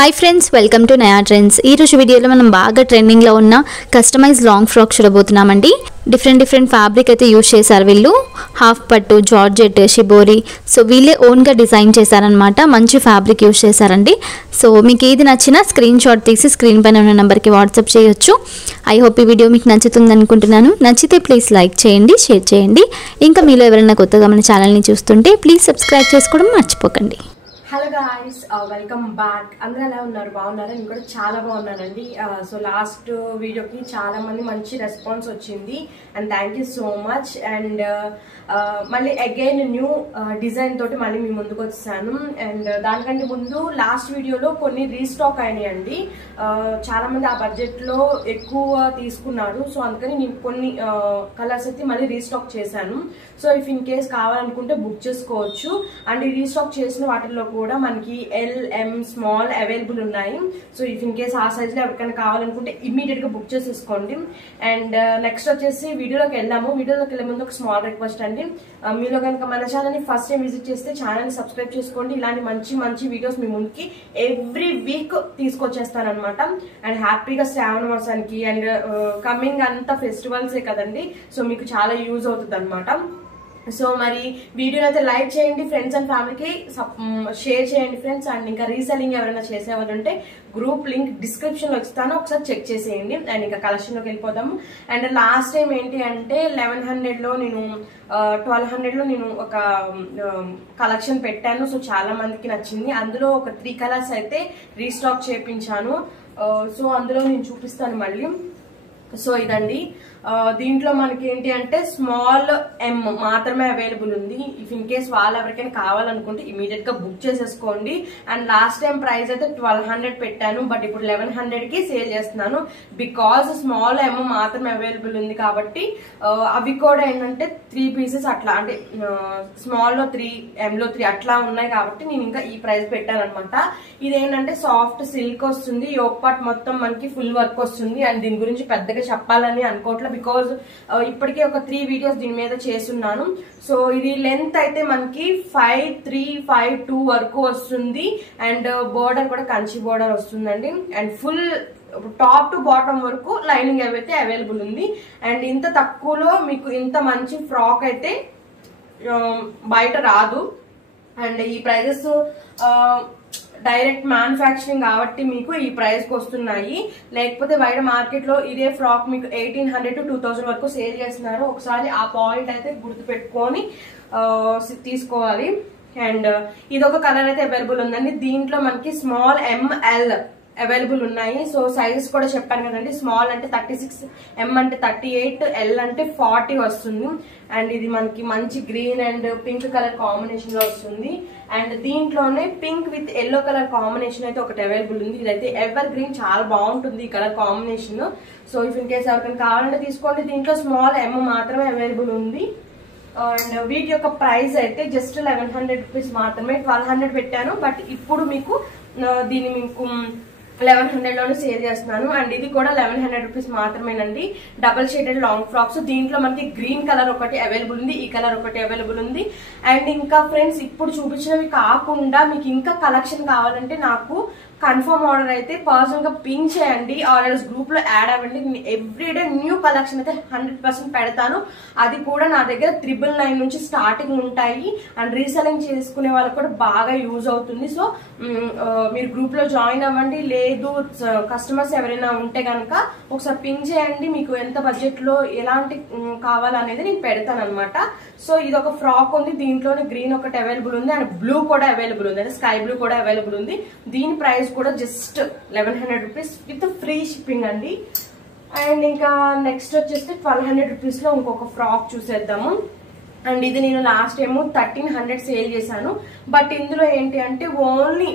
Hi friends, welcome to Naya trends. ఈ రోజు వీడియోలో మనం బాగా ట్రెండింగ్లో ఉన్న కస్టమైజ్ లాంగ్ ఫ్రాక్ చూడబోతున్నామండి. డిఫరెంట్ ఫ్యాబ్రిక్ అయితే యూజ్ చేశారు వీళ్ళు. హాఫ్ పట్టు, జార్జెట్, షిబోరి, సో వీళ్ళే ఓన్గా డిజైన్ చేశారనమాట. మంచి ఫ్యాబ్రిక్ యూజ్ చేశారండి. సో మీకు ఏది నచ్చినా స్క్రీన్ షాట్ తీసి స్క్రీన్ పైన ఉన్న నెంబర్కి వాట్సాప్ చేయొచ్చు. ఐ హోప్ ఈ వీడియో మీకు నచ్చుతుంది అనుకుంటున్నాను. నచ్చితే ప్లీజ్ లైక్ చేయండి, షేర్ చేయండి. ఇంకా మీలో ఎవరైనా కొత్తగా మన ఛానల్ని చూస్తుంటే ప్లీజ్ సబ్స్క్రైబ్ చేసుకోవడం మర్చిపోకండి. Hello guys, welcome back. అందరూ ఎలా ఉన్నారు? బాగున్నారా? నేను కూడా చాలా బాగున్నానండి. సో లాస్ట్ వీడియోకి చాలా మంది మంచి రెస్పాన్స్ వచ్చింది and thank you so much. And మళ్ళీ అగైన్ న్యూ డిజైన్ తోటి మళ్ళీ మీ ముందుకు వచ్చాను. అండ్ దానికంటే ముందు లాస్ట్ వీడియోలో కొన్ని రీస్టాక్ అయినాయండి. చాలా మంది ఆ బడ్జెట్ లో ఎక్కువ తీసుకున్నారు. సో అందుకని నేను కొన్ని కలర్స్ అయితే మళ్ళీ రీస్టాక్ చేశాను. సో ఇఫ్ ఇన్ కేస్ కావాలనుకుంటే బుక్ చేసుకోవచ్చు. అండ్ ఈ రీస్టాక్ చేసిన వాటిల్లో కూడా మనకి ఎల్, ఎం, స్మాల్ అవైలబుల్ ఉన్నాయి. సో ఇఫ్ ఇన్ కేస్ ఆ సైజ్ లో ఎవరికైనా కావాలనుకుంటే ఇమ్మీడియట్ గా బుక్ చేసేసుకోండి. అండ్ నెక్స్ట్ వచ్చేసి వీడియోలోకి వెళ్దాము. వీడియోలోకి వెళ్లే ముందు ఒక స్మాల్ రిక్వెస్ట్ అండి, మీలో కనుక మన ఛానల్ ని ఫస్ట్ టైం విజిట్ చేస్తే ఛానల్ ని సబ్స్క్రైబ్ చేసుకోండి. ఇలాంటి మంచి వీడియోస్ మీ ముందుకి ఎవ్రీ వీక్ తీసుకొచ్చేస్తాను అనమాట. అండ్ హ్యాపీగా శ్రావణ మాసానికి అండ్ కమింగ్ అంతా ఫెస్టివల్స్ కదండి. సో మీకు చాలా యూజ్ అవుతుంది అనమాట. సో మరి వీడియోని అయితే లైక్ చేయండి, ఫ్రెండ్స్ అండ్ ఫ్యామిలీకి షేర్ చేయండి ఫ్రెండ్స్. అండ్ ఇంకా రీసెల్లింగ్ ఎవరైనా చేసేవాళ్ళు ఉంటే గ్రూప్ లింక్ డిస్క్రిప్షన్ లో ఇస్తాను, ఒకసారి చెక్ చేసేయండి. అండ్ ఇంకా కలెక్షన్ లోకి వెళ్ళిపోదాము. అండ్ లాస్ట్ టైం ఏంటి అంటే 1100 లో నేను 1200 లో నేను ఒక కలెక్షన్ పెట్టాను. సో చాలా మందికి నచ్చింది. అందులో ఒక 3 కలర్స్ అయితే రీస్టాక్ చేయించాను. సో అందులో నేను చూపిస్తాను మళ్ళీ. సో ఇదండి, దీంట్లో మనకి ఏంటి అంటే స్మాల్ ఎం మాత్రమే అవైలబుల్ ఉంది. ఇఫ్ ఇన్ కేస్ వాళ్ళు ఎవరికైనా కావాలనుకుంటే ఇమీడియట్ గా బుక్ చేసేసుకోండి. అండ్ లాస్ట్ టైం ప్రైస్ అయితే 1200 పెట్టాను, బట్ ఇప్పుడు 1100 కి సేల్ చేస్తున్నాను. బికాస్ స్మాల్ ఎం మాత్రమే అవైలబుల్ ఉంది కాబట్టి అవి కూడా ఏంటంటే 3 పీసెస్ అట్లా, అంటే స్మాల్ లో 3, ఎం లో 3 అట్లా ఉన్నాయి కాబట్టి నేను ఇంకా ఈ ప్రైస్ పెట్టాను అనమాట. ఇదేంటంటే సాఫ్ట్ సిల్క్ వస్తుంది, యోక్ పార్ట్ మొత్తం మనకి ఫుల్ వర్క్ వస్తుంది. అండ్ దీని గురించి పెద్దగా చెప్పాలని అనుకోవట్లేదు, బికాజ్ ఇప్పటికే ఒక 3 వీడియోస్ దీని మీద చేస్తున్నాను. సో ఇది లెంత్ అయితే మనకి 5'3", 5'2" వరకు వస్తుంది. అండ్ బోర్డర్ కూడా కంచి బోర్డర్ వస్తుందండి. And full top to bottom వరకు లైనింగ్ అయితే అవైలబుల్ ఉంది. అండ్ ఇంత తక్కువలో మీకు ఇంత మంచి ఫ్రాక్ అయితే బయట రాదు. అండ్ ఈ ప్రైజెస్ డైరెక్ట్ మ్యానుఫ్యాక్చరింగ్ కాబట్టి మీకు ఈ ప్రైస్ కి వస్తున్నాయి. లేకపోతే బయట మార్కెట్ లో ఇదే ఫ్రాక్ మీకు 1800 to 2000 వరకు సేల్ చేస్తున్నారు. ఒకసారి ఆ పాయింట్ అయితే గుర్తు పెట్టుకొని తీసుకోవాలి. అండ్ ఇదొక కలర్ అయితే అవైలబుల్ ఉందండి. దీంట్లో మనకి స్మాల్, ఎం, ఎల్ అవైలబుల్ ఉన్నాయి. సో సైజెస్ కూడా చెప్పాను కదండి. స్మాల్ అంటే 36, ఎం అంటే 38, ఎల్ అంటే 40 వస్తుంది. అండ్ ఇది మనకి మంచి green and pink colour combination లో వస్తుంది. అండ్ దీంట్లోనే pink with yellow colour combination అయితే ఒకటి అవైలబుల్ ఉంది. ఇదైతే ఎవర్ గ్రీన్, చాలా బాగుంటుంది ఈ colour combination. So if in case ఎవరికైనా కావాలంటే తీసుకోండి. దీంట్లో స్మాల్, ఎం మాత్రమే అవైలబుల్ ఉంది. అండ్ వీటి యొక్క ప్రైస్ అయితే జస్ట్ 1100 రూపీస్ మాత్రమే. 1200 పెట్టాను, బట్ ఇప్పుడు మీకు దీన్ని మీకు 1100 లోనే సేల్ చేస్తున్నాను. అండ్ ఇది కూడా 1100 రూపీస్ మాత్రమేనండి. Double shaded long frocks. దీంట్లో మనకి గ్రీన్ కలర్ ఒకటి అవైలబుల్ ఉంది, ఈ కలర్ ఒకటి అవైలబుల్ ఉంది. అండ్ ఇంకా ఫ్రెండ్స్, ఇప్పుడు చూపించినవి కాకుండా మీకు ఇంకా కలెక్షన్ కావాలంటే నాకు కన్ఫర్మ్ ఆర్డర్ అయితే పర్సనల్ గా పింక్ చేయండి, ఆర్ఎల్స్ గ్రూప్ లో యాడ్ అవ్వండి. నేను ఎవ్రీడే న్యూ కలెక్షన్ అయితే 100% పెడతాను. అది కూడా నా దగ్గర 999 నుంచి స్టార్టింగ్ ఉంటాయి. అండ్ రీసెల్లింగ్ చేసుకునే వాళ్ళకి కూడా బాగా యూజ్ అవుతుంది. సో మీరు గ్రూప్ లో జాయిన్ అవ్వండి. లేదు కస్టమర్స్ ఎవరైనా ఉంటే కనుక ఒకసారి పింక్ చేయండి, మీకు ఎంత బడ్జెట్ లో ఎలాంటి కావాలనేది నేను పెడతాను అనమాట. సో ఇది ఒక ఫ్రాక్ ఉంది, దీంట్లోనే గ్రీన్ ఒకటి అవైలబుల్ ఉంది అండ్ బ్లూ కూడా అవైలబుల్ ఉంది, అంటే స్కై బ్లూ కూడా అవైలబుల్ ఉంది. దీని ప్రైస్ కూడా just 1100 rupees with free shipping అండి. అండ్ ఇంకా నెక్స్ట్ వచ్చేసి 1200 రూపీస్ లో ఇంకొక ఫ్రాక్ చూసేద్దాము. అండ్ ఇది నేను లాస్ట్ టైం 1300 సేల్ చేశాను, బట్ ఇందులో ఏంటి అంటే ఓన్లీ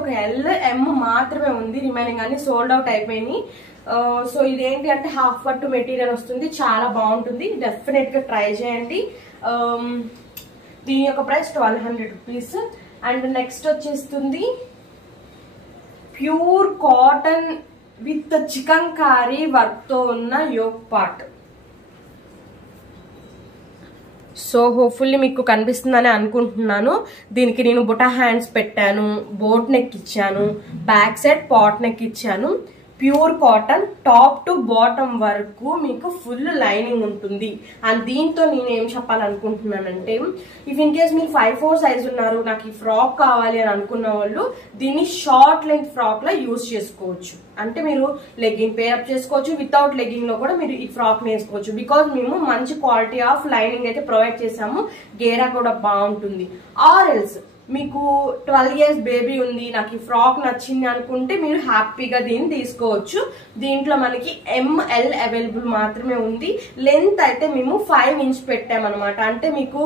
ఒక ఎల్, ఎం మాత్రమే ఉంది. రిమైనింగ్ అన్ని సోల్డ్ అవుట్ అయిపోయినాయి. సో ఇదేంటి అంటే హాఫ్ పట్టు మెటీరియల్ వస్తుంది, చాలా బాగుంటుంది. డెఫినెట్ గా ట్రై చేయండి. దీని యొక్క ప్రైస్ 1200 రూపీస్. అండ్ నెక్స్ట్ వచ్చేస్తుంది pure cotton with chikankari work తో ఉన్న యోక్ పార్ట్. సో హోప్ఫుల్లీ మీకు కనిపిస్తుందని అనుకుంటున్నాను. దీనికి నేను బుటా హ్యాండ్స్ పెట్టాను, బోట్ నెక్ ఇచ్చాను, బ్యాక్ సైడ్ పాట్ నెక్ ఇచ్చాను. Pure cotton top to bottom వరకు మీకు ఫుల్ లైనింగ్ ఉంటుంది. అండ్ దీంతో నేను ఏం చెప్పాలనుకుంటున్నానంటే, ఇఫ్ ఇన్ కేస్ మీరు 5'4" సైజ్ ఉన్నారు, నాకు ఈ ఫ్రాక్ కావాలి అని అనుకున్న వాళ్ళు దీన్ని షార్ట్ లెంత్ ఫ్రాక్ లా యూజ్ చేసుకోవచ్చు. అంటే మీరు లెగ్గింగ్ పేరప్ చేసుకోవచ్చు, వితౌట్ లెగ్గింగ్ లో కూడా మీరు ఈ ఫ్రాక్ వేసుకోవచ్చు. బికాజ్ మేము మంచి క్వాలిటీ ఆఫ్ లైనింగ్ అయితే ప్రొవైడ్ చేసాము, గేరా కూడా బాగుంటుంది. ఆర్ ఎల్స్ మీకు 12 years బేబీ ఉంది, నాకు ఈ ఫ్రాక్ నచ్చింది అనుకుంటే మీరు హ్యాపీగా దీన్ని తీసుకోవచ్చు. దీంట్లో మనకి ML అవైలబుల్ మాత్రమే ఉంది. లెంత్ అయితే మేము 5 inch పెట్టామన్నమాట. అంటే మీకు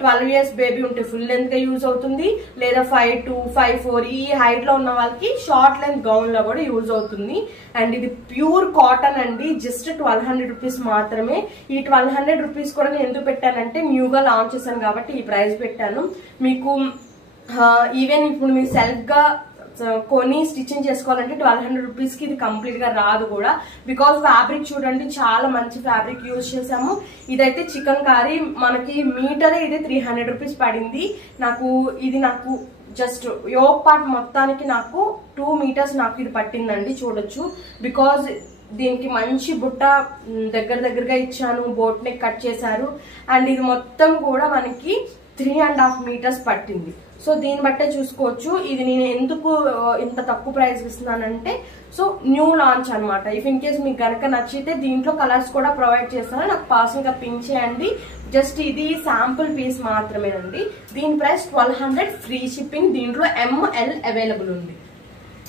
12 years బేబీ ఉంటే ఫుల్ లెంత్ గా యూజ్ అవుతుంది, లేదా 5'2", 5'4" ఈ హైట్ లో ఉన్న వాళ్ళకి షార్ట్ లెంత్ గౌన్ లో కూడా యూజ్ అవుతుంది. అండ్ ఇది ప్యూర్ కాటన్ అండి, జస్ట్ 1200 రూపీస్ మాత్రమే. ఈ 1200 రూపీస్ కూడా నేను ఎందుకు పెట్టానంటే, న్యూగా లాంచ్ చేశాను కాబట్టి ఈ ప్రైస్ పెట్టాను. మీకు ఈవెన్ ఇప్పుడు మీరు సెల్ఫ్ గా కొని స్టిచ్చింగ్ చేసుకోవాలంటే 1200 రూపీస్ కి ఇది కంప్లీట్ గా రాదు కూడా. బికాస్ ఫ్యాబ్రిక్ చూడండి, చాలా మంచి ఫ్యాబ్రిక్ యూజ్ చేసాము. ఇదైతే చికెన్ కారీ, మనకి మీటరే ఇది 300 రూపీస్ పడింది. ఇది నాకు జస్ట్ యోక్ పార్ట్ మొత్తానికి నాకు 2 meters నాకు ఇది పట్టిందండి, చూడొచ్చు. బికాజ్ దీనికి మంచి బుట్ట దగ్గరగా ఇచ్చాను, బోట్ నెక్ కట్ చేశారు. అండ్ ఇది మొత్తం కూడా మనకి 3.5 meters పట్టింది. సో దీన్ని బట్టే చూసుకోవచ్చు. ఇది నేను ఎందుకు ఇంత తక్కువ ప్రైస్ ఇస్తున్నానంటే, సో న్యూ లాంచ్ అనమాట. ఇఫ్ ఇన్ కేస్ మీకు గనక నచ్చితే దీంట్లో కలర్స్ కూడా ప్రొవైడ్ చేస్తాను, నాకు పర్సనల్ గా పింక్ చేయండి. జస్ట్ ఇది శాంపుల్ పీస్ మాత్రమేనండి. దీని ప్రైస్ 1200, ఫ్రీ షిప్పింగ్. దీంట్లో ML అవైలబుల్ ఉంది.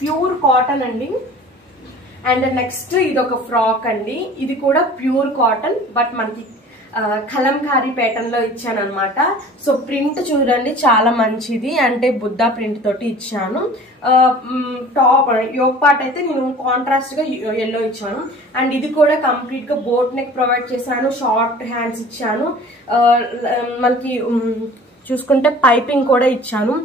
ప్యూర్ కాటన్ అండి. అండ్ నెక్స్ట్ ఇది ఒక ఫ్రాక్ అండి, ఇది కూడా ప్యూర్ కాటన్, బట్ మనకి కలంకారీ ప్యాటర్న్ లో ఇచ్చాను అనమాట. సో ప్రింట్ చూడండి చాలా మంచిది, అంటే బుద్ధా ప్రింట్ తోటి ఇచ్చాను. టాప్ యోక్ పార్ట్ అయితే నేను కాంట్రాస్ట్ గా ఎల్లో ఇచ్చాను. అండ్ ఇది కూడా కంప్లీట్ గా బోట్ నెక్ ప్రొవైడ్ చేశాను, షార్ట్ హ్యాండ్స్ ఇచ్చాను. మనకి చూసుకుంటే పైపింగ్ కూడా ఇచ్చాను.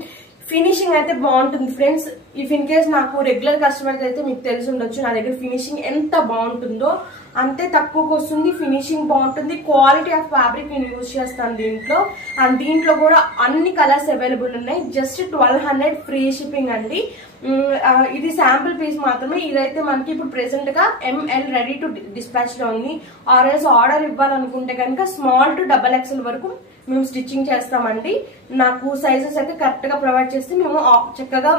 ఫినిషింగ్ అయితే బాగుంటుంది ఫ్రెండ్స్. ఇఫ్ ఇన్ కేస్ నాకు రెగ్యులర్ కస్టమర్స్ అయితే మీకు తెలిసి ఉండొచ్చు, నా దగ్గర ఫినిషింగ్ ఎంత బాగుంటుందో అంతే తక్కువకి వస్తుంది. ఫినిషింగ్ బాగుంటుంది, క్వాలిటీ ఆఫ్ ఫ్యాబ్రిక్ నేను యూజ్ చేస్తాను దీంట్లో. అండ్ దీంట్లో కూడా అన్ని కలర్స్ అవైలబుల్ ఉన్నాయి. జస్ట్ 1200, ఫ్రీ షిప్పింగ్ అండి. ఇది శాంపుల్ పీస్ మాత్రమే. ఇదైతే మనకి ఇప్పుడు ప్రెసెంట్ గా ML రెడీ టు డిస్పాచ్ లో ఉంది. ఆర్ఎల్స్ ఆర్డర్ ఇవ్వాలనుకుంటే కనుక స్మాల్ టు XXL వరకు మేము స్టిచ్చింగ్ చేస్తామండి. నాకు సైజెస్ అయితే కరెక్ట్ గా ప్రొవైడ్ చేస్తే మేము చక్కగా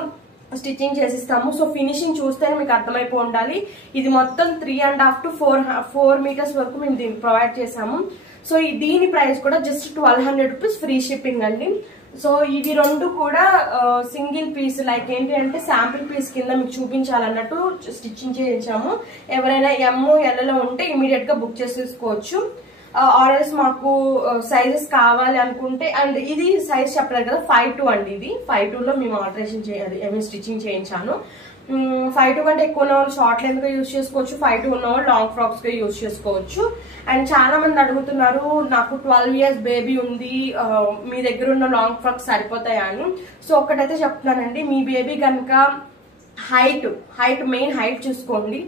స్టిచ్చింగ్ చేసిస్తాము. సో ఫినిషింగ్ చూస్తేనే మీకు అర్థమైపో ఉండాలి. ఇది మొత్తం 3.5 to 4 meters వరకు మేము దీన్ని ప్రొవైడ్ చేసాము. సో దీని ప్రైస్ కూడా జస్ట్ 1200 రూపీస్, ఫ్రీ షిప్పింగ్ అండి. సో ఇవి రెండు కూడా సింగిల్ పీస్, లైక్ ఏంటి అంటే శాంపిల్ పీస్ కింద మీకు చూపించాలన్నట్టు స్టిచ్చింగ్ చేయించాము. ఎవరైనా ML ఉంటే ఇమీడియట్ గా బుక్ చేసేసుకోవచ్చు. ఆర్ఎల్స్ మాకు సైజెస్ కావాలి అనుకుంటే, అండ్ ఇది సైజ్ చెప్పలేదు కదా 5'2" అండి. ఇది 5'2" లో మేము ఆల్టరేషన్ చేయాలి, స్టిచ్చింగ్ చేయించాను. 5'2" కంటే ఎక్కువ ఉన్న వాళ్ళు షార్ట్ లెంత్ గా యూజ్ చేసుకోవచ్చు, 5'2" ఉన్న వాళ్ళు లాంగ్ ఫ్రాక్స్ గా యూజ్ చేసుకోవచ్చు. అండ్ చాలా మంది అడుగుతున్నారు, నాకు 12 years బేబీ ఉంది, మీ దగ్గర ఉన్న లాంగ్ ఫ్రాక్స్ సరిపోతాయా అని. సో ఒకటైతే చెప్తున్నానండి, మీ బేబీ కనుక మెయిన్ హైట్ చూసుకోండి.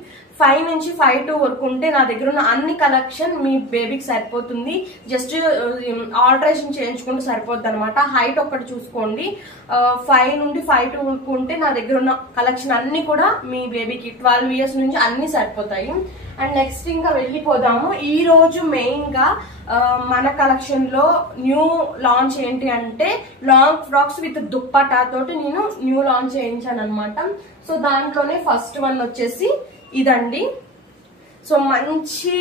5 నుంచి 5'2" వరకు ఉంటే నా దగ్గర ఉన్న అన్ని కలెక్షన్ మీ బేబీకి సరిపోతుంది. జస్ట్ ఆల్టరేషన్ చేయించుకుంటే సరిపోద్ది అనమాట. హైట్ ఒక్కటి చూసుకోండి. 5 నుండి 5'2" వరకు ఉంటే నా దగ్గర ఉన్న కలెక్షన్ అన్ని కూడా మీ బేబీకి 12 years నుంచి అన్ని సరిపోతాయి. అండ్ నెక్స్ట్ ఇంకా వెళ్ళిపోదాము. ఈ రోజు మెయిన్ గా మన కలెక్షన్ లో న్యూ లాంచ్ ఏంటి అంటే, లాంగ్ ఫ్రాక్స్ విత్ దుప్పటా తోటి నేను న్యూ లాంచ్ చేయించాను అనమాట. సో దాంట్లోనే ఫస్ట్ వన్ వచ్చేసి ఇదండి. సో మంచి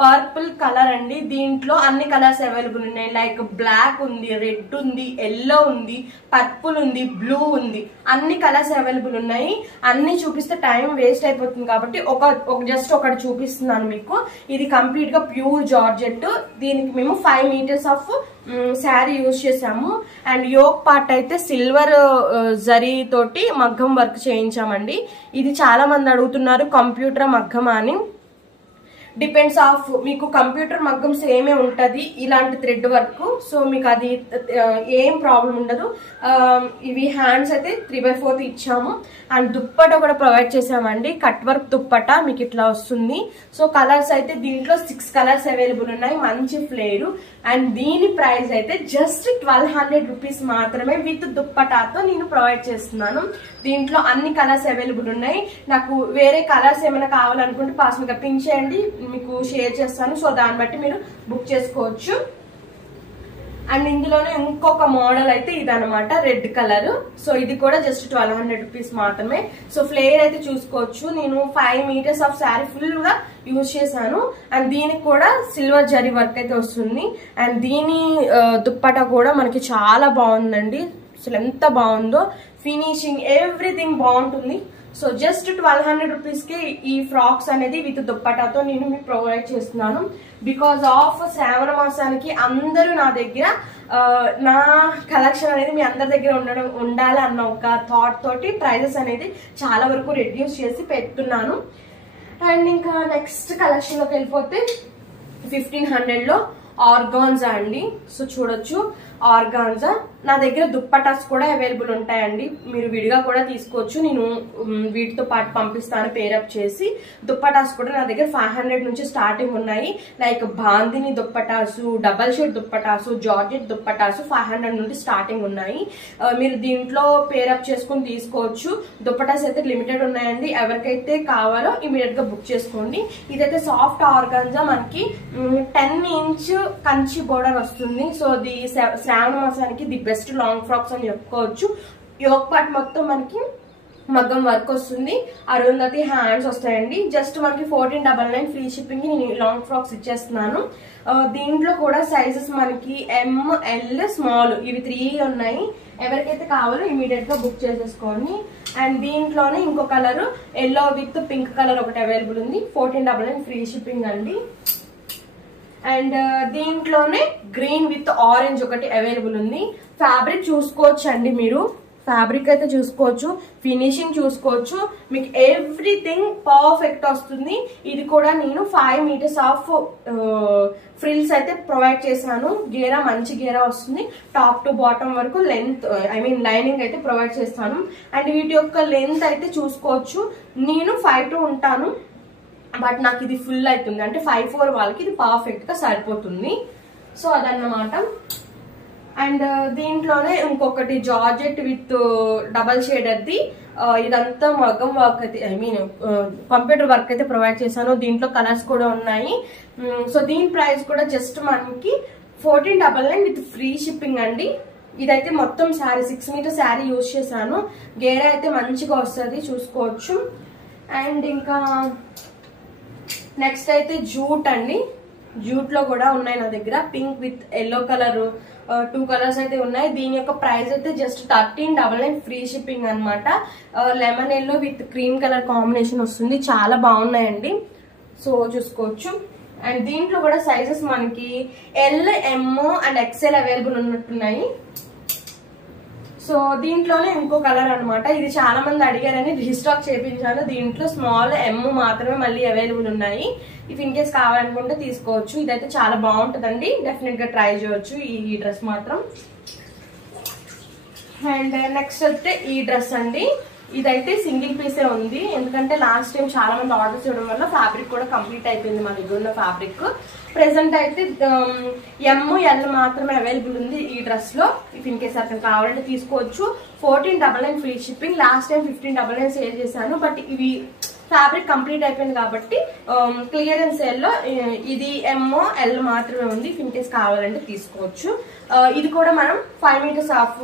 పర్పుల్ కలర్ అండి. దీంట్లో అన్ని కలర్స్ అవైలబుల్ ఉన్నాయి. లైక్ బ్లాక్ ఉంది, రెడ్ ఉంది, ఎల్లో ఉంది, పర్పుల్ ఉంది, బ్లూ ఉంది, అన్ని కలర్స్ అవైలబుల్ ఉన్నాయి. అన్ని చూపిస్తే టైం వేస్ట్ అయిపోతుంది కాబట్టి జస్ట్ ఒకటి చూపిస్తున్నాను మీకు. ఇది కంప్లీట్ గా ప్యూర్ జార్జెట్. దీనికి మేము 5 meters ఆఫ్ శారీ యూజ్ చేసాము. అండ్ యోక్ పార్ట్ అయితే సిల్వర్ జరీ తోటి మగ్గం వర్క్ చేయించామండి. ఇది చాలా మంది అడుగుతున్నారు, కంప్యూటర్ మగ్గం అని. డిపెండ్స్ ఆఫ్ మీకు కంప్యూటర్ మగ్గం సేమే ఉంటది ఇలాంటి థ్రెడ్ వర్క్. సో మీకు అది ఏం ప్రాబ్లం ఉండదు. ఇవి హ్యాండ్స్ అయితే 3/4 ఇచ్చాము. అండ్ దుప్పట కూడా ప్రొవైడ్ చేసామండి, కట్ వర్క్ దుప్పట మీకు ఇట్లా వస్తుంది. సో కలర్స్ అయితే దీంట్లో 6 కలర్స్ అవైలబుల్ ఉన్నాయి, మంచి ఫ్లేరు. అండ్ దీని ప్రైస్ అయితే జస్ట్ 1200 రూపీస్ మాత్రమే విత్ దుప్పటాతో నేను ప్రొవైడ్ చేస్తున్నాను. దీంట్లో అన్ని కలర్స్ అవైలబుల్ ఉన్నాయి. నాకు వేరే కలర్స్ ఏమైనా కావాలనుకుంటే పాస్గా పింక్ చేయండి, మీకు షేర్ చేస్తాను. సో దాన్ని బట్టి మీరు బుక్ చేసుకోవచ్చు. అండ్ ఇందులోనే ఇంకొక మోడల్ అయితే ఇదనమాట, రెడ్ కలర్. సో ఇది కూడా జస్ట్ 1200 రూపీస్ మాత్రమే. సో ఫ్లేర్ అయితే చూసుకోవచ్చు, నేను 5 మీటర్స్ ఆఫ్ శారీ ఫుల్ గా యూజ్ చేశాను. అండ్ దీనికి కూడా సిల్వర్ జరీ వర్క్ అయితే వస్తుంది. అండ్ దీని దుప్పటా కూడా మనకి చాలా బాగుందండి, అసలు ఎంత బాగుందో, ఫినిషింగ్ ఎవ్రీథింగ్ బాగుంటుంది. సో జస్ట్ 1200 రూపీస్ కి ఈ ఫ్రాక్స్ అనేది విత్ దుప్పటాతో నేను మీకు ప్రొవైడ్ చేస్తున్నాను. బికాస్ ఆఫ్ శ్రావణ మాసానికి అందరూ నా దగ్గర నా కలెక్షన్ అనేది మీ అందరి దగ్గర ఉండాలి అన్న ఒక థాట్ తోటి ప్రైజెస్ అనేది చాలా వరకు రెడ్యూస్ చేసి పెడుతున్నాను. అండ్ ఇంకా నెక్స్ట్ కలెక్షన్ లోకి వెళ్ళిపోతే 1500 లో ఆర్గాన్జా అండి. సో చూడొచ్చు, ఆర్గాన్జా నా దగ్గర దుప్పటాస్ కూడా అవైలబుల్ ఉంటాయండి, మీరు విడిగా కూడా తీసుకోవచ్చు. నేను వీటితో పాటు పంపిస్తాను పేరప్ చేసి. దుప్పటాస్ కూడా నా దగ్గర 500 నుంచి స్టార్టింగ్ ఉన్నాయి. Like bandhani dupattas, double shade dupattas, georgette dupattas 500 నుండి స్టార్టింగ్ ఉన్నాయి. మీరు దీంట్లో పేరప్ చేసుకుని తీసుకోవచ్చు. దుప్పటాస్ అయితే లిమిటెడ్ ఉన్నాయండి, ఎవరికైతే కావాలో ఇమీడియట్ గా బుక్ చేసుకోండి. ఇదైతే సాఫ్ట్ ఆర్గాన్జా, మనకి 10 ఇంచ్ కంచి బోర్డర్ వస్తుంది. సో ఇది శ్రావణ మాసానికి ది బెస్ట్ లాంగ్ ఫ్రాక్స్ అని చెప్పుకోవచ్చు. యోక్ పార్ట్ మొత్తం మనకి మగ్గం వర్క్ వస్తుంది, అరుంధతి హ్యాండ్స్ వస్తాయండి. జస్ట్ మనకి 1499 ఫ్రీ షిప్పింగ్ నేను లాంగ్ ఫ్రాక్స్ ఇచ్చేస్తున్నాను. దీంట్లో కూడా సైజెస్ మనకి ML స్మాల్ ఇవి 3 ఉన్నాయి. ఎవరికైతే కావాలో ఇమీడియట్ గా బుక్ చేసేసుకోండి. అండ్ దీంట్లోనే ఇంకో colour yellow with pink colour ఒకటి అవైలబుల్ ఉంది, 1499 ఫ్రీ షిప్పింగ్ అండి. అండ్ దీంట్లోనే గ్రీన్ విత్ ఆరెంజ్ ఒకటి అవైలబుల్ ఉంది. ఫ్యాబ్రిక్ చూసుకోవచ్చు అండి, మీరు ఫ్యాబ్రిక్ అయితే చూసుకోవచ్చు, ఫినిషింగ్ చూసుకోవచ్చు, మీకు ఎవ్రీథింగ్ పర్ఫెక్ట్ వస్తుంది. ఇది కూడా నేను 5 మీటర్స్ ఆఫ్ ఫ్రిల్స్ అయితే ప్రొవైడ్ చేశాను. గేరా మంచి గేరా వస్తుంది, టాప్ టు బాటమ్ వరకు లెంత్ లైనింగ్ అయితే ప్రొవైడ్ చేస్తాను. అండ్ వీటి యొక్క లెంత్ అయితే చూసుకోవచ్చు, నేను 5'2" ఉంటాను, బట్ నాకు ఇది ఫుల్ అవుతుంది, అంటే 5'4" వాళ్ళకి ఇది పర్ఫెక్ట్ గా సరిపోతుంది. సో అదన్నమాట. అండ్ దీంట్లోనే ఇంకొకటి జార్జెట్ విత్ డబల్ షేడర్ది, ఇదంతా మగ్గం వర్క్ అయితే కంప్యూటర్ వర్క్ అయితే ప్రొవైడ్ చేశాను. దీంట్లో కలర్స్ కూడా ఉన్నాయి. సో దీని ప్రైస్ కూడా జస్ట్ మనకి 1499 విత్ ఫ్రీ షిప్పింగ్ అండి. ఇదైతే మొత్తం శారీ 6 మీటర్ శారీ యూజ్ చేశాను. గేరా అయితే మంచిగా వస్తుంది, చూసుకోవచ్చు. అండ్ ఇంకా నెక్స్ట్ అయితే జూట్ అండి. జూట్ లో కూడా ఉన్నాయి నా దగ్గర, pink with yellow colour 2 colours అయితే ఉన్నాయి. దీని యొక్క ప్రైస్ అయితే జస్ట్ 1399 ఫ్రీ షిప్పింగ్ అనమాట. Lemon yellow with cream colour combination వస్తుంది, చాలా బాగున్నాయండి. సో చూసుకోవచ్చు. అండ్ దీంట్లో కూడా సైజెస్ మనకి L, M and XL available ఉన్నట్టున్నాయి. సో దీంట్లోనే ఇంకో కలర్ అనమాట, ఇది చాలా మంది అడిగారని రీస్టాక్ చేయించాను. దీంట్లో స్మాల్ M మాత్రమే మళ్ళీ అవైలబుల్ ఉన్నాయి. ఇఫ్ ఇన్ కేస్ కావాలనుకుంటే తీసుకోవచ్చు. ఇదైతే చాలా బాగుంటుందండి, డెఫినెట్ గా ట్రై చేయొచ్చు ఈ డ్రెస్ మాత్రం. అండ్ నెక్స్ట్ అయితే ఈ డ్రెస్ అండి. ఇదైతే సింగిల్ పీసే ఉంది, ఎందుకంటే లాస్ట్ టైం చాలా మంది ఆర్డర్ చేయడం వల్ల ఫ్యాబ్రిక్ కూడా కంప్లీట్ అయిపోయింది మా దగ్గర ఉన్న ఫ్యాబ్రిక్. ప్రెసెంట్ అయితే M, L మాత్రమే అవైలబుల్ ఉంది ఈ డ్రెస్ లో. ఇఫ్ ఇన్ కేస్ అతను కావాలంటే తీసుకోవచ్చు. 1499 free shipping. Last time 1599 sale చేశాను, బట్ ఇవి ఫ్యాబ్రిక్ కంప్లీట్ అయిపోయింది కాబట్టి క్లియరెన్స్ సేల్ లో ఇది M, L మాత్రమే ఉంది. ఇఫ్ ఇన్ కేస్ కావాలంటే తీసుకోవచ్చు. ఇది కూడా మనం 5 మీటర్స్ ఆఫ్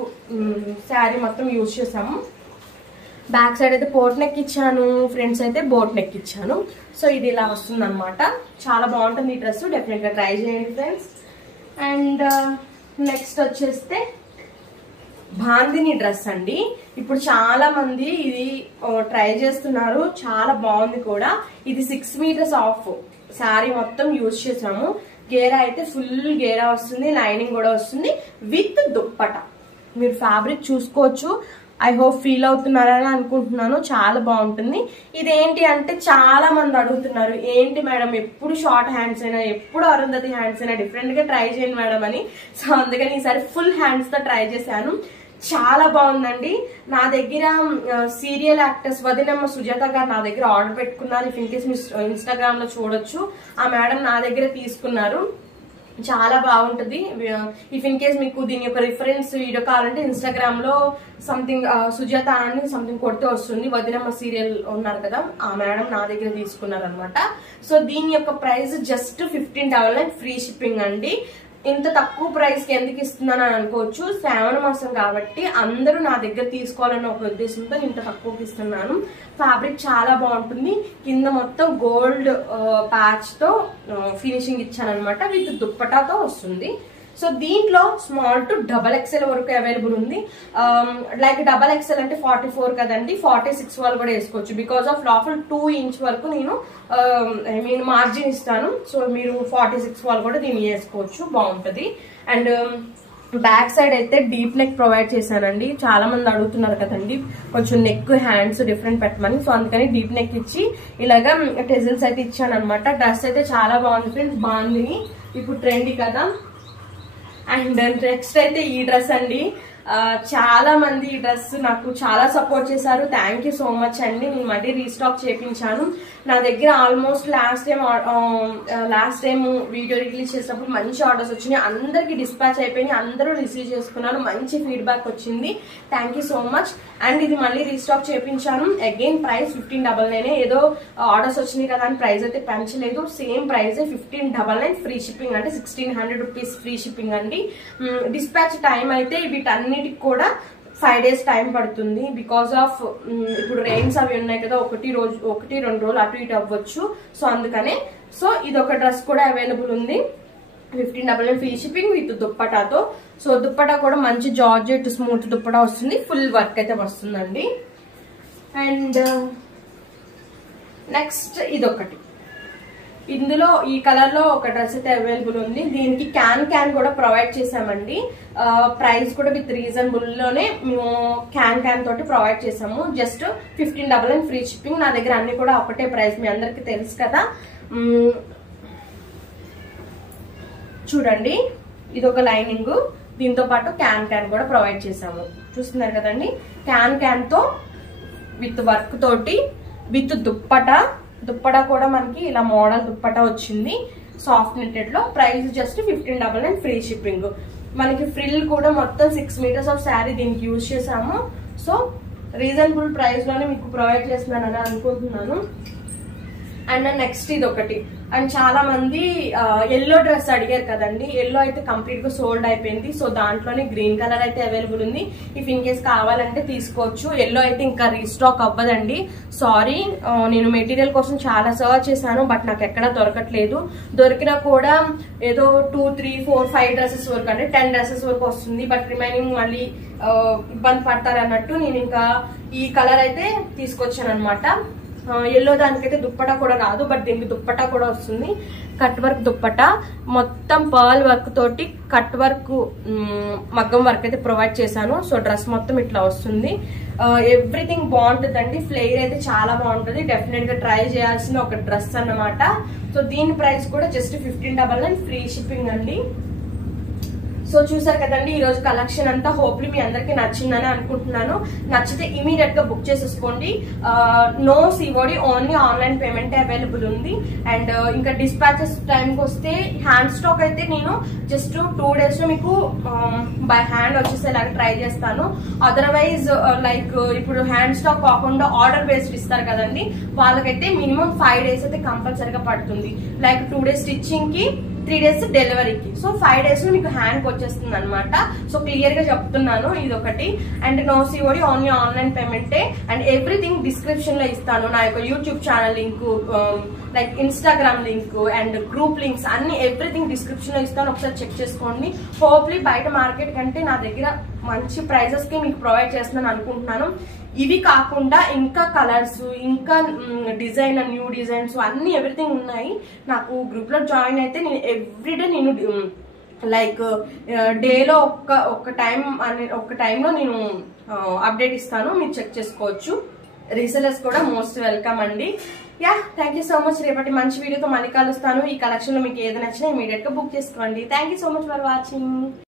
శారీ మొత్తం యూజ్ చేసాము. బ్యాక్ సైడ్ అయితే పోట్ నెక్ ఇచ్చాను, ఫ్రంట్స్ అయితే బోట్ నెక్ ఇచ్చాను. సో ఇది ఇలా వస్తుంది అనమాట, చాలా బాగుంటుంది ఈ డ్రెస్, డెఫినెట్ గా ట్రై చేయండి ఫ్రెండ్స్. అండ్ నెక్స్ట్ వచ్చేస్తే బాందిని డ్రెస్ అండి. ఇప్పుడు చాలా మంది ఇది ట్రై చేస్తున్నారు, చాలా బాగుంది కూడా. ఇది 6 మీటర్స్ ఆఫ్ శారీ మొత్తం యూజ్ చేసాము. గేరా అయితే ఫుల్ గేరా వస్తుంది, లైనింగ్ కూడా వస్తుంది విత్ దుప్పట. మీరు ఫ్యాబ్రిక్ చూసుకోవచ్చు, ఐ హోప్ ఫీల్ అవుతున్నారని అనుకుంటున్నాను. చాలా బాగుంటుంది. ఇదేంటి అంటే చాలా మంది అడుగుతున్నారు, ఏంటి మేడం ఎప్పుడు షార్ట్ హ్యాండ్స్ అయినా ఎప్పుడు అరుంధతి హ్యాండ్స్ అయినా డిఫరెంట్ గా ట్రై చేయండి మేడం అని. సో అందుకని ఈసారి ఫుల్ హ్యాండ్స్ తో ట్రై చేశాను. చాలా బాగుందండి. నా దగ్గర సీరియల్ యాక్టర్స్ వదినమ్మ సుజాత గారు నా దగ్గర ఆర్డర్ పెట్టుకున్నారు. If in case me Instagram లో చూడొచ్చు, ఆ మేడం నా దగ్గర తీసుకున్నారు. చాలా బాగుంటుంది. ఇఫ్ ఇన్ కేస్ మీకు దీని యొక్క రిఫరెన్స్ వీడియో కావాలంటే ఇన్స్టాగ్రామ్ లో సంథింగ్ సుజాత అని సంథింగ్ కొడితే వస్తుంది. వదినమ్మ సీరియల్ ఉన్నారు కదా, ఆ మేడం నా దగ్గర తీసుకున్నారు అనమాట. సో దీని యొక్క ప్రైస్ జస్ట్ 1599 ఫ్రీ షిప్పింగ్ అండి. ఇంత తక్కువ ప్రైస్ కి ఎందుకు ఇస్తున్నాను అని అనుకోవచ్చు. శ్రావణ మాసం కాబట్టి అందరూ నా దగ్గర తీసుకోవాలన్న ఒక ఉద్దేశంతో ఇంత తక్కువకి ఇస్తున్నాను. ఫ్యాబ్రిక్ చాలా బాగుంటుంది. కింద మొత్తం గోల్డ్ ప్యాచ్ తో ఫినిషింగ్ ఇచ్చాను అనమాట. విత్ దుప్పటాతో వస్తుంది. సో దీంట్లో స్మాల్ టు డబల్ ఎక్సెల్ వరకు అవైలబుల్ ఉంది. లైక్ డబల్ ఎక్సెల్ అంటే 44 కదండి, 46 వాళ్ళు కూడా వేసుకోవచ్చు. బికాస్ ఆఫ్ లోపల 2 ఇంచ్ వరకు నేను మార్జిన్ ఇస్తాను. సో మీరు 46 వాళ్ళు కూడా దీన్ని వేసుకోవచ్చు, బాగుంటది. అండ్ బ్యాక్ సైడ్ అయితే డీప్ నెక్ ప్రొవైడ్ చేశానండి. చాలా మంది అడుగుతున్నారు కదండి కొంచెం నెక్ హ్యాండ్స్ డిఫరెంట్ పెట్టమని. సో అందుకని డీప్ నెక్ ఇచ్చి ఇలాగా టెజిల్స్ అయితే ఇచ్చాను అనమాట. డ్రెస్ అయితే చాలా బాగుంది ఫ్రెండ్స్. బాగుంది, ఇప్పుడు ట్రెండీ కదా. అండ్ నెక్స్ట్ అయితే ఈ డ్రెస్ అండి. చాలా మంది ఈ డ్రెస్ నాకు చాలా సపోర్ట్ చేశారు. థ్యాంక్ యూ సో మచ్ అండి. నేను మళ్ళీ రీస్టాక్ చేయించాను. నా దగ్గర almost last time video release చేసినప్పుడు మంచి ఆర్డర్స్ వచ్చినాయి. అందరికి డిస్పాచ్ అయిపోయినాయి, అందరూ రిసీవ్ చేసుకున్నారు. మంచి ఫీడ్బ్యాక్ వచ్చింది. Thank you so much. And ఇది మళ్ళీ రీస్టాక్ చేయించాను. Again price 1599. ఏదో ఆర్డర్స్ వచ్చినాయి కదా అని ప్రైస్ అయితే పెంచలేదు. సేమ్ ప్రైస్ 1599 ఫ్రీ షిప్పింగ్, అంటే 1600 రూపీస్ ఫ్రీ షిప్పింగ్ అండి. డిస్పాచ్ టైం అయితే వీటన్నిటికి కూడా 5 days టైం పడుతుంది. బికాస్ ఆఫ్ ఇప్పుడు రెయిన్స్ అవి ఉన్నాయి కదా, 1-2 రోజులు అటు ఇటు అవ్వచ్చు. సో అందుకనే సో ఇది ఒక డ్రెస్ కూడా అవైలబుల్ ఉంది. 1599 ఫ్రీ షిప్పింగ్ విత్ దుప్పటాతో. సో దుప్పటా కూడా మంచి జార్జెట్ స్మూత్ దుప్పటా వస్తుంది. ఫుల్ వర్క్ అయితే వస్తుందండి. అండ్ నెక్స్ట్ ఇదొకటి. ఇందులో ఈ కలర్ లో ఒక డ్రెస్ అయితే అవైలబుల్ ఉంది. దీనికి క్యాన్ కూడా ప్రొవైడ్ చేసామండి. ప్రైస్ కూడా విత్ రీజనబుల్ లోనే మేము క్యాన్ తోటి ప్రొవైడ్ చేసాము. Just 1599 free shipping. నా దగ్గర అన్ని కూడా ఒకటే ప్రైస్, మీ అందరికి తెలుసు కదా. చూడండి, ఇది ఒక లైనింగ్, దీంతో పాటు క్యాన్ కూడా ప్రొవైడ్ చేసాము. చూస్తున్నారు కదండి, క్యాన్ తో విత్ వర్క్ తోటి విత్ దుప్పటా కూడా మనకి ఇలా మోడల్ దుప్పటా వచ్చింది సాఫ్ట్ నెట్టెడ్ లో. Price just 1599 free shipping. మనకి ఫ్రిల్ కూడా మొత్తం 6 మీటర్స్ ఆఫ్ శారీ దీనికి యూజ్ చేసాము. సో రీజనబుల్ ప్రైస్ లోనే మీకు ప్రొవైడ్ చేస్తున్నానని అనుకుంటున్నాను. అండ్ నెక్స్ట్ ఇది ఒకటి. అండ్ చాలా మంది ఎల్లో డ్రెస్ అడిగారు కదండి. ఎల్లో అయితే కంప్లీట్ గా సోల్డ్ అయిపోయింది. సో దాంట్లోనే గ్రీన్ కలర్ అయితే అవైలబుల్ ఉంది. ఇఫ్ ఇన్ కేస్ కావాలంటే తీసుకోవచ్చు. ఎల్లో అయితే ఇంకా రీస్టాక్ అవ్వదండి. సారీ, నేను మెటీరియల్ కోసం చాలా సర్చ్ చేశాను, బట్ నాకు ఎక్కడా దొరకట్లేదు. దొరికినా కూడా ఏదో 2, 3, 4, 5 డ్రెస్సెస్ వరకు, అంటే 10 డ్రెస్సెస్ వరకు వస్తుంది. బట్ రిమైనింగ్ మళ్ళీ ఇబ్బంది పడతారు అన్నట్టు నేను ఇంకా ఈ కలర్ అయితే తీసుకొచ్చాను అనమాట. ఎల్లో దానికైతే దుప్పటా కూడా రాదు, బట్ దీనికి దుప్పటా కూడా వస్తుంది. కట్ వర్క్ దుప్పటా, మొత్తం పర్ల్ వర్క్ తోటి కట్ వర్క్ మగ్గం వర్క్ అయితే ప్రొవైడ్ చేశాను. సో డ్రెస్ మొత్తం ఇట్లా వస్తుంది. ఎవ్రీథింగ్ బాగుంటుందండి. ఫ్లేర్ అయితే చాలా బాగుంటుంది. డెఫినెట్ గా ట్రై చేయాల్సిన ఒక డ్రెస్ అన్నమాట. సో దీని ప్రైస్ కూడా జస్ట్ 1599 ఫ్రీ షిప్పింగ్ అండి. సో చూసారు కదండి ఈ రోజు కలెక్షన్ అంతా. హోప్లీ మీ అందరికి నచ్చిందని అనుకుంటున్నాను. నచ్చితే ఇమీడియట్ గా బుక్ చేసేసుకోండి. No COD, only online payment available ఉంది. అండ్ ఇంకా డిస్పాచెస్ టైంకి వస్తే హ్యాండ్ స్టాక్ అయితే నేను జస్ట్ 2 days లో మీకు బై హ్యాండ్ వచ్చేసేలాగా ట్రై చేస్తాను. అదర్వైజ్ లైక్ ఇప్పుడు హ్యాండ్ స్టాక్ కాకుండా ఆర్డర్ బేస్డ్ ఇస్తారు కదండి, వాళ్ళకైతే మినిమం 5 days అయితే కంపల్సరీగా పడుతుంది. లైక్ 2 days స్టిచ్చింగ్ కి, 3 days డెలివరీకి. సో 5 days లో మీకు హ్యాండ్ వచ్చేస్తుంది అనమాట. సో క్లియర్ గా చెప్తున్నాను ఇది ఒకటి. And no COD, only online పేమెంటే. అండ్ ఎవ్రీథింగ్ డిస్క్రిప్షన్ లో ఇస్తాను. నా యొక్క YouTube channel link, like Instagram link and group links అన్ని ఎవ్రీథింగ్ డిస్క్రిప్షన్ లో ఇస్తాను. ఒకసారి చెక్ చేసుకోండి. హోప్లీ బయట మార్కెట్ కంటే నా దగ్గర మంచి ప్రైజెస్ కి మీకు ప్రొవైడ్ చేస్తున్నాను అనుకుంటున్నాను. ఇవి కాకుండా ఇంకా కలర్స్, ఇంకా డిజైన్, న్యూ డిజైన్స్ అన్ని ఎవ్రీథింగ్ ఉన్నాయి. నాకు గ్రూప్ లో జాయిన్ అయితే నేను ఎవ్రీడే నేను లైక్ డేలో ఒక టైంలో నేను అప్డేట్ ఇస్తాను, మీరు చెక్ చేసుకోవచ్చు. రీసెలర్స్ కూడా మోస్ట్ వెల్కమ్ అండి. Yeah, thank you so much. రేపటి మంచి వీడియోతో మళ్ళీ కలుస్తాను. ఈ కలెక్షన్ లో మీకు ఏది నచ్చినా ఇమీడియట్ గా బుక్ చేసుకోండి. Thank you so much for watching.